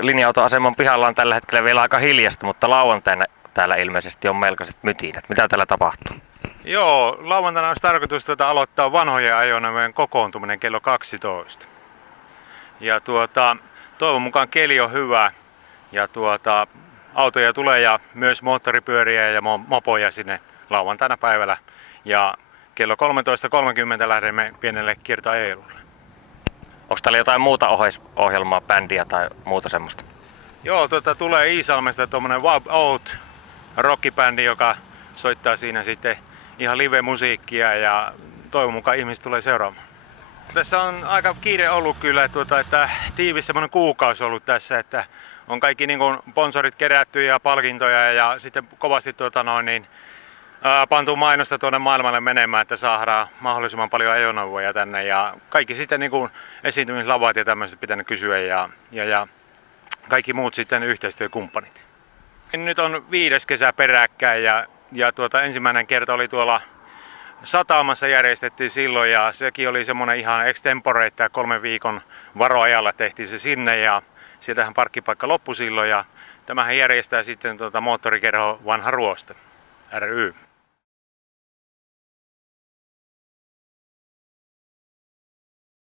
linja-autoaseman pihalla on tällä hetkellä vielä aika hiljasta, mutta lauantaina täällä ilmeisesti on melkoiset mytinät. Mitä täällä tapahtuu? Joo, lauantaina olisi tarkoitus aloittaa vanhojen ajoneuvojen kokoontuminen kello 12. Ja toivon mukaan keli on hyvä ja autoja tulee ja myös moottoripyöriä ja mopoja sinne lauantaina päivällä. Ja kello 13.30 lähdemme pienelle kiertoajelulle. Onko täällä jotain muuta ohjelmaa, bändiä tai muuta semmoista? Joo, tulee Iisalmesta tuommoinen Wow Out rockibändi, joka soittaa siinä sitten ihan live-musiikkia ja toivon mukaan ihmiset tulee seuraamaan. Tässä on aika kiire ollut kyllä, että tiivis semmoinen kuukausi ollut tässä, että on kaikki niin kuin sponsorit kerätty ja palkintoja ja sitten kovasti pantu mainosta tuonne maailmalle menemään, että saadaan mahdollisimman paljon ajoneuvoja tänne ja kaikki sitten niin kuin esiintymislavat ja tämmöiset pitänyt kysyä ja kaikki muut sitten yhteistyökumppanit. Nyt on 5. kesä peräkkäin ja ensimmäinen kerta oli tuolla Satamassa järjestettiin silloin ja sekin oli semmoinen ihan extempore, että 3 viikon varoajalla tehtiin se sinne ja sieltähän parkkipaikka loppui silloin ja tämähän järjestää sitten moottorikerho Vanha Ruoste ry.